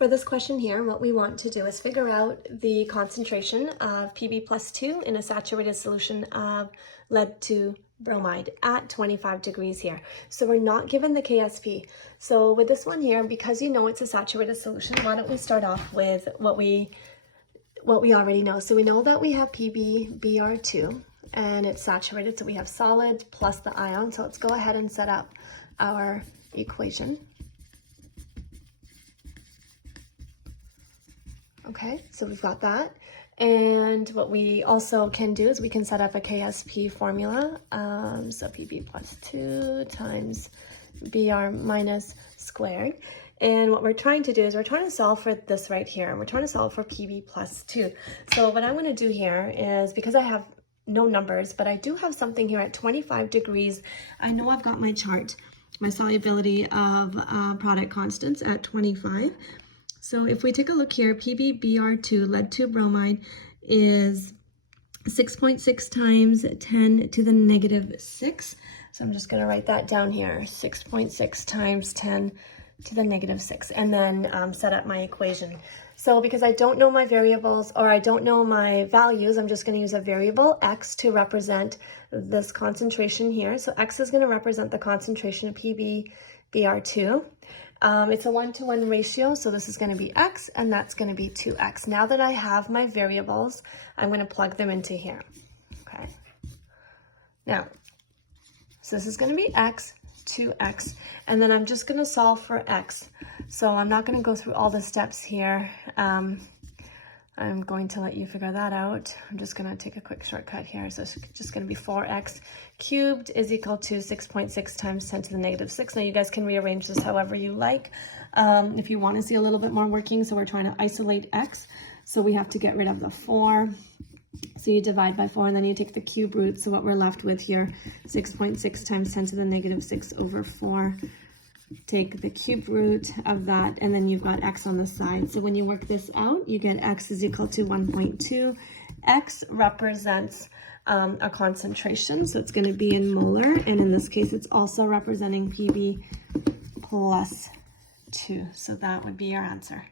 For this question here, what we want to do is figure out the concentration of Pb plus 2 in a saturated solution of lead 2 bromide at 25 degrees here. So we're not given the KSP. So with this one here, because you know it's a saturated solution, why don't we start off with what we already know. So we know that we have PbBr2 and it's saturated, so we have solid plus the ion. So let's go ahead and set up our equation. Okay, so we've got that. And what we also can do is we can set up a KSP formula. So Pb plus 2 times Br minus squared. And what we're trying to do is we're trying to solve for this right here. We're trying to solve for Pb plus 2. So what I'm going to do here is, because I have no numbers, but I do have something here at 25 degrees. I know I've got my chart, my solubility of product constants at 25. So if we take a look here, PbBr2, lead 2 bromide, is 6.6 times 10 to the negative 6. So I'm just going to write that down here, 6.6 times 10 to the negative 6, and then set up my equation. So because I don't know my variables, or I don't know my values, I'm just going to use a variable x to represent this concentration here. So x is going to represent the concentration of PbBr2. It's a 1-to-1 ratio, so this is going to be x, and that's going to be 2x. Now that I have my variables, I'm going to plug them into here. Okay. Now, so this is going to be x, 2x, and then I'm just going to solve for x. So I'm not going to go through all the steps here. I'm going to let you figure that out. I'm just going to take a quick shortcut here. So it's just going to be 4x cubed is equal to 6.6 times 10 to the negative 6. Now you guys can rearrange this however you like if you want to see a little bit more working. So we're trying to isolate x. So we have to get rid of the 4. So you divide by 4 and then you take the cube root. So what we're left with here, 6.6 times 10 to the negative 6 over 4. Take the cube root of that, and then you've got x on the side. So when you work this out, you get x is equal to 1.2. X represents a concentration, so it's going to be in molar, and in this case, it's also representing Pb plus 2. So that would be your answer.